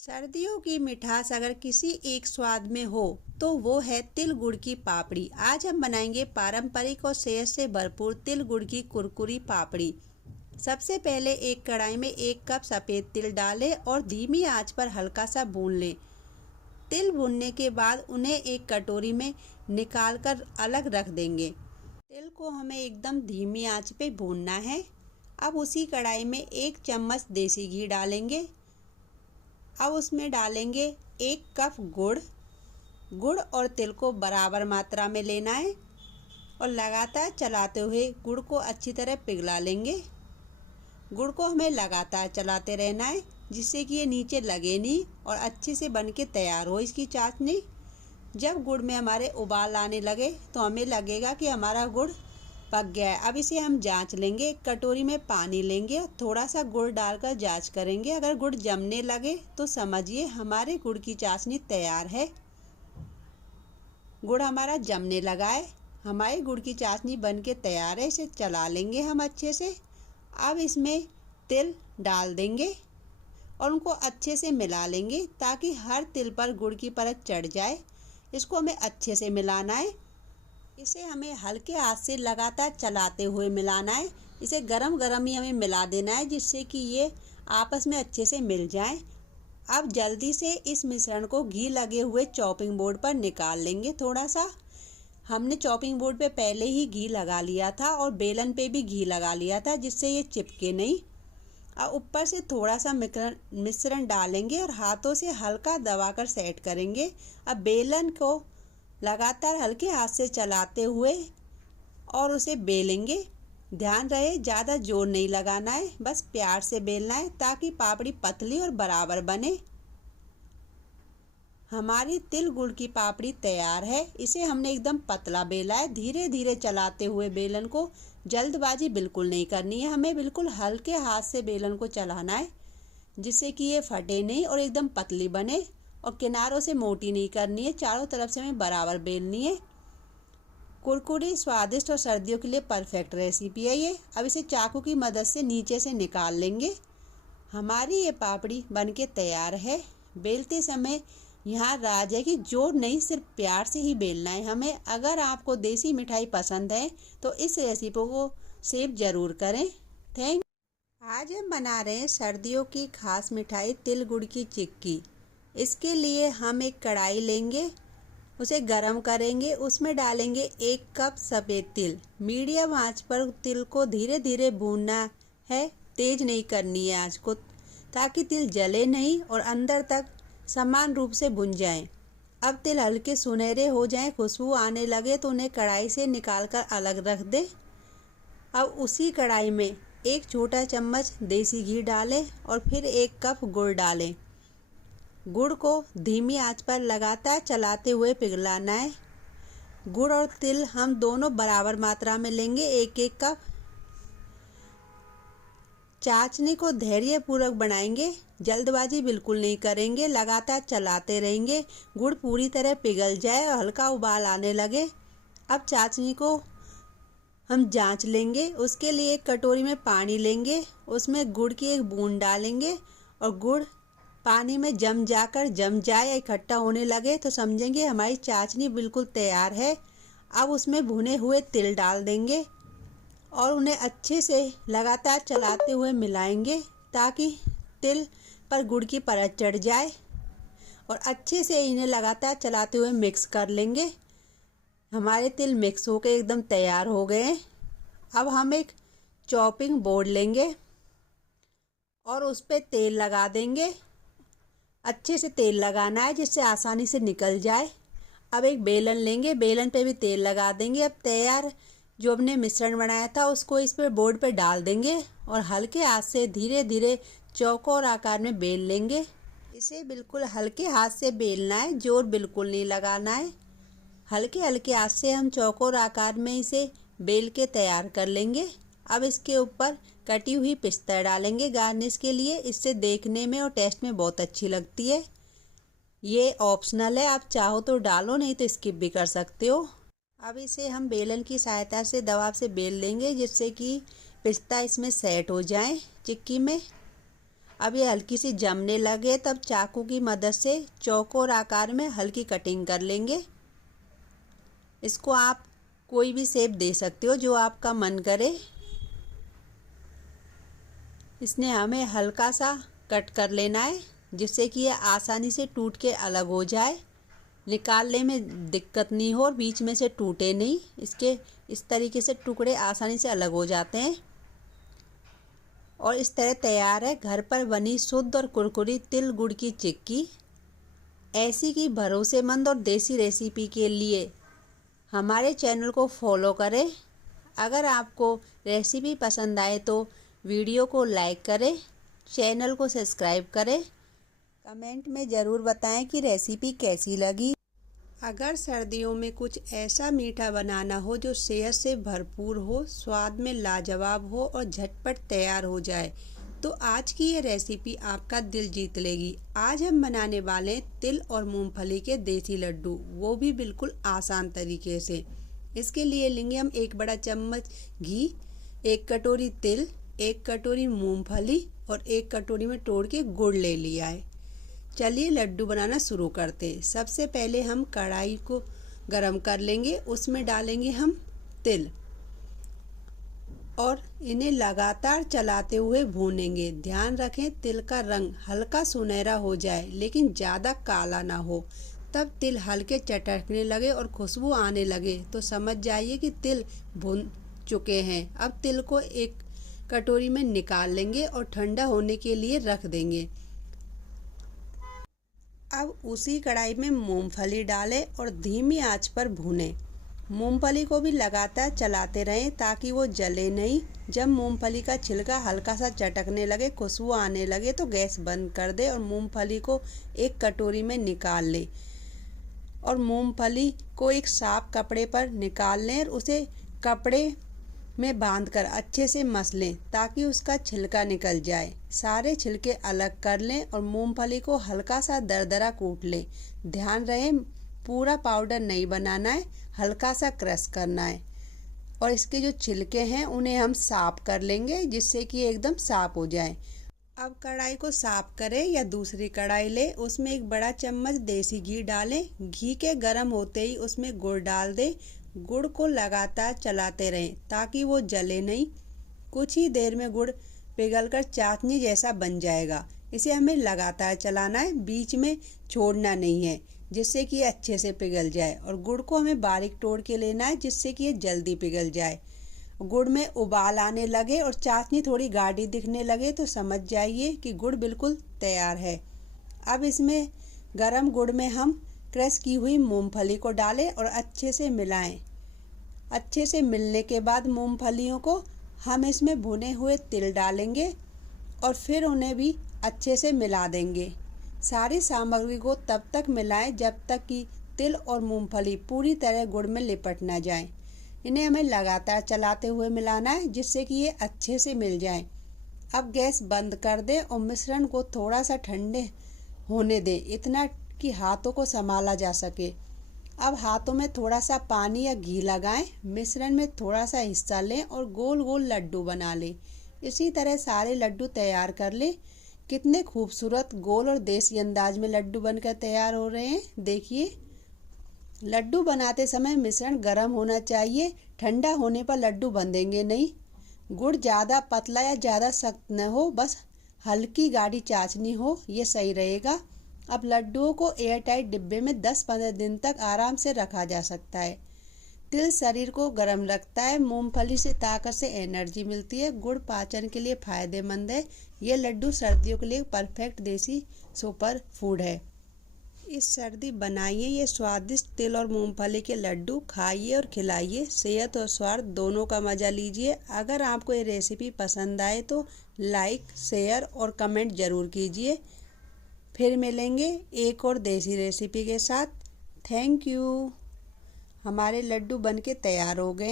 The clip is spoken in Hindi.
सर्दियों की मिठास अगर किसी एक स्वाद में हो तो वो है तिल गुड़ की पापड़ी। आज हम बनाएंगे पारंपरिक और सेहत से भरपूर तिल गुड़ की कुरकुरी पापड़ी। सबसे पहले एक कढ़ाई में 1 कप सफ़ेद तिल डालें और धीमी आंच पर हल्का सा भून लें। तिल भूनने के बाद उन्हें एक कटोरी में निकाल कर अलग रख देंगे। तिल को हमें एकदम धीमी आंच पे भूनना है। अब उसी कढ़ाई में 1 चम्मच देसी घी डालेंगे। अब उसमें डालेंगे 1 कप गुड़ और तिल को बराबर मात्रा में लेना है और लगातार चलाते हुए गुड़ को अच्छी तरह पिघला लेंगे। गुड़ को हमें लगातार चलाते रहना है जिससे कि ये नीचे लगे नहीं और अच्छे से बन के तैयार हो इसकी चाशनी। जब गुड़ में हमारे उबाल आने लगे तो हमें लगेगा कि हमारा गुड़ पक गया है। अब इसे हम जांच लेंगे। एक कटोरी में पानी लेंगे और थोड़ा सा गुड़ डालकर जांच करेंगे। अगर गुड़ जमने लगे तो समझिए हमारे गुड़ की चाशनी तैयार है। गुड़ हमारा जमने लगा है, हमारे गुड़ की चाशनी बनके तैयार है। इसे चला लेंगे हम अच्छे से। अब इसमें तिल डाल देंगे और उनको अच्छे से मिला लेंगे ताकि हर तिल पर गुड़ की परत चढ़ जाए। इसको हमें अच्छे से मिलाना है। इसे हमें हल्के हाथ से लगातार चलाते हुए मिलाना है। इसे गरम गरम ही हमें मिला देना है जिससे कि ये आपस में अच्छे से मिल जाएं। अब जल्दी से इस मिश्रण को घी लगे हुए चॉपिंग बोर्ड पर निकाल लेंगे। थोड़ा सा हमने चॉपिंग बोर्ड पे पहले ही घी लगा लिया था और बेलन पे भी घी लगा लिया था जिससे ये चिपके नहीं। अब ऊपर से थोड़ा सा मिश्रण डालेंगे और हाथों से हल्का दबाकर सेट करेंगे। अब बेलन को लगातार हल्के हाथ से चलाते हुए और उसे बेलेंगे। ध्यान रहे ज़्यादा जोर नहीं लगाना है, बस प्यार से बेलना है ताकि पापड़ी पतली और बराबर बने। हमारी तिल गुड़ की पापड़ी तैयार है। इसे हमने एकदम पतला बेला है। धीरे धीरे चलाते हुए बेलन को, जल्दबाजी बिल्कुल नहीं करनी है, हमें बिल्कुल हल्के हाथ से बेलन को चलाना है जिससे कि ये फटे नहीं और एकदम पतली बने। और किनारों से मोटी नहीं करनी है, चारों तरफ से हमें बराबर बेलनी है। कुरकुरी, स्वादिष्ट और सर्दियों के लिए परफेक्ट रेसिपी है ये। अब इसे चाकू की मदद से नीचे से निकाल लेंगे। हमारी ये पापड़ी बनके तैयार है। बेलते समय यहाँ राज है कि जोर नहीं, सिर्फ प्यार से ही बेलना है हमें। अगर आपको देसी मिठाई पसंद है तो इस रेसिपी को सेव ज़रूर करें। थैंक। आज हम बना रहे हैं सर्दियों की खास मिठाई तिल गुड़ की चिक्की। इसके लिए हम एक कढ़ाई लेंगे, उसे गरम करेंगे। उसमें डालेंगे 1 कप सफ़ेद तिल। मीडियम आंच पर तिल को धीरे धीरे भूनना है, तेज नहीं करनी है आंच को, ताकि तिल जले नहीं और अंदर तक समान रूप से भुन जाएं। अब तिल हल्के सुनहरे हो जाएं, खुशबू आने लगे तो उन्हें कढ़ाई से निकालकर अलग रख दें। अब उसी कढ़ाई में 1 छोटा चम्मच देसी घी डालें और फिर 1 कप गुड़ डालें। गुड़ को धीमी आंच पर लगातार चलाते हुए पिघलाना है। गुड़ और तिल हम दोनों बराबर मात्रा में लेंगे, 1-1 कप। चाशनी को धैर्यपूर्वक बनाएंगे, जल्दबाजी बिल्कुल नहीं करेंगे, लगातार चलाते रहेंगे। गुड़ पूरी तरह पिघल जाए और हल्का उबाल आने लगे। अब चाशनी को हम जांच लेंगे। उसके लिए एक कटोरी में पानी लेंगे, उसमें गुड़ की 1 बूंद डालेंगे और गुड़ पानी में जम जाए या इकट्ठा होने लगे तो समझेंगे हमारी चाशनी बिल्कुल तैयार है। अब उसमें भुने हुए तिल डाल देंगे और उन्हें अच्छे से लगातार चलाते हुए मिलाएंगे ताकि तिल पर गुड़ की परत चढ़ जाए और अच्छे से इन्हें लगातार चलाते हुए मिक्स कर लेंगे। हमारे तिल मिक्स होकर एकदम तैयार हो गए हैं। अब हम एक चॉपिंग बोर्ड लेंगे और उस पर तेल लगा देंगे। अच्छे से तेल लगाना है जिससे आसानी से निकल जाए। अब एक बेलन लेंगे, बेलन पे भी तेल लगा देंगे। अब तैयार जो हमने मिश्रण बनाया था उसको इस पर बोर्ड पे डाल देंगे और हल्के हाथ से धीरे धीरे चौकोर आकार में बेल लेंगे। इसे बिल्कुल हल्के हाथ से बेलना है, जोर बिल्कुल नहीं लगाना है। हल्के हल्के हाथ से हम चौकोर आकार में इसे बेल के तैयार कर लेंगे। अब इसके ऊपर कटी हुई पिस्ता डालेंगे गार्निश के लिए। इससे देखने में और टेस्ट में बहुत अच्छी लगती है। ये ऑप्शनल है, आप चाहो तो डालो, नहीं तो स्किप भी कर सकते हो। अब इसे हम बेलन की सहायता से दबाव से बेल लेंगे जिससे कि पिस्ता इसमें सेट हो जाए चिक्की में। अब ये हल्की सी जमने लगे तब चाकू की मदद से चौकोर आकार में हल्की कटिंग कर लेंगे। इसको आप कोई भी शेप दे सकते हो जो आपका मन करे। इसने हमें हल्का सा कट कर लेना है जिससे कि ये आसानी से टूट के अलग हो जाए, निकालने में दिक्कत नहीं हो और बीच में से टूटे नहीं। इसके इस तरीके से टुकड़े आसानी से अलग हो जाते हैं और इस तरह तैयार है घर पर बनी शुद्ध और कुरकुरी तिल गुड़ की चिक्की। ऐसी की भरोसेमंद और देसी रेसिपी के लिए हमारे चैनल को फॉलो करें। अगर आपको रेसिपी पसंद आए तो वीडियो को लाइक करें, चैनल को सब्सक्राइब करें। कमेंट में ज़रूर बताएं कि रेसिपी कैसी लगी। अगर सर्दियों में कुछ ऐसा मीठा बनाना हो जो सेहत से भरपूर हो, स्वाद में लाजवाब हो और झटपट तैयार हो जाए तो आज की ये रेसिपी आपका दिल जीत लेगी। आज हम बनाने वाले हैं तिल और मूंगफली के देसी लड्डू, वो भी बिल्कुल आसान तरीके से। इसके लिए लेंगे हम 1 बड़ा चम्मच घी, 1 कटोरी तिल, 1 कटोरी मूंगफली और 1 कटोरी में तोड़ के गुड़ ले लिया है। चलिए लड्डू बनाना शुरू करते हैं। सबसे पहले हम कढ़ाई को गरम कर लेंगे, उसमें डालेंगे हम तिल और इन्हें लगातार चलाते हुए भूनेंगे। ध्यान रखें तिल का रंग हल्का सुनहरा हो जाए लेकिन ज़्यादा काला ना हो। तब तिल हल्के चटकने लगे और खुशबू आने लगे तो समझ जाइए कि तिल भून चुके हैं। अब तिल को एक कटोरी में निकाल लेंगे और ठंडा होने के लिए रख देंगे। अब उसी कढ़ाई में मूंगफली डालें और धीमी आंच पर भूनें। मूंगफली को भी लगातार चलाते रहें ताकि वो जले नहीं। जब मूंगफली का छिलका हल्का सा चटकने लगे, खुशबू आने लगे तो गैस बंद कर दें और मूंगफली को एक कटोरी में निकाल लें और मूंगफली को एक साफ कपड़े पर निकाल लें और उसे कपड़े में बांधकर अच्छे से मस लें ताकि उसका छिलका निकल जाए। सारे छिलके अलग कर लें और मूंगफली को हल्का सा दरदरा कूट लें। ध्यान रहे पूरा पाउडर नहीं बनाना है, हल्का सा क्रश करना है। और इसके जो छिलके हैं उन्हें हम साफ कर लेंगे जिससे कि एकदम साफ हो जाए। अब कढ़ाई को साफ करें या दूसरी कढ़ाई लें, उसमें 1 बड़ा चम्मच देसी घी डालें। घी के गर्म होते ही उसमें गुड़ डाल दें। गुड़ को लगातार चलाते रहें ताकि वो जले नहीं। कुछ ही देर में गुड़ पिघलकर चाशनी जैसा बन जाएगा। इसे हमें लगातार चलाना है, बीच में छोड़ना नहीं है जिससे कि ये अच्छे से पिघल जाए। और गुड़ को हमें बारीक तोड़ के लेना है जिससे कि ये जल्दी पिघल जाए। गुड़ में उबाल आने लगे और चाशनी थोड़ी गाढ़ी दिखने लगे तो समझ जाइए कि गुड़ बिल्कुल तैयार है। अब इसमें गरम गुड़ में हम क्रश की हुई मूंगफली को डालें और अच्छे से मिलाएं। अच्छे से मिलने के बाद मूंगफलियों को हम इसमें भुने हुए तिल डालेंगे और फिर उन्हें भी अच्छे से मिला देंगे। सारी सामग्री को तब तक मिलाएं जब तक कि तिल और मूंगफली पूरी तरह गुड़ में लिपट ना जाए। इन्हें हमें लगातार चलाते हुए मिलाना है जिससे कि ये अच्छे से मिल जाएं। अब गैस बंद कर दें और मिश्रण को थोड़ा सा ठंडे होने दें, इतना कि हाथों को संभाला जा सके। अब हाथों में थोड़ा सा पानी या घी लगाएं, मिश्रण में थोड़ा सा हिस्सा लें और गोल गोल लड्डू बना लें। इसी तरह सारे लड्डू तैयार कर लें। कितने खूबसूरत गोल और देसी अंदाज में लड्डू बनकर तैयार हो रहे हैं। देखिए लड्डू बनाते समय मिश्रण गर्म होना चाहिए, ठंडा होने पर लड्डू बंधेंगे नहीं। गुड़ ज़्यादा पतला या ज़्यादा सख्त न हो, बस हल्की गाढ़ी चाशनी हो, ये सही रहेगा। अब लड्डुओं को एयरटाइट डिब्बे में 10-15 दिन तक आराम से रखा जा सकता है। तिल शरीर को गर्म रखता है, मूंगफली से ताकत से एनर्जी मिलती है, गुड़ पाचन के लिए फायदेमंद है। ये लड्डू सर्दियों के लिए परफेक्ट देसी सुपर फूड है। इस सर्दी बनाइए ये स्वादिष्ट तिल और मूंगफली के लड्डू, खाइए और खिलाइए, सेहत और स्वाद दोनों का मज़ा लीजिए। अगर आपको ये रेसिपी पसंद आए तो लाइक, शेयर और कमेंट ज़रूर कीजिए। फिर मिलेंगे एक और देसी रेसिपी के साथ। Thank you. हमारे लड्डू बनके तैयार हो गए।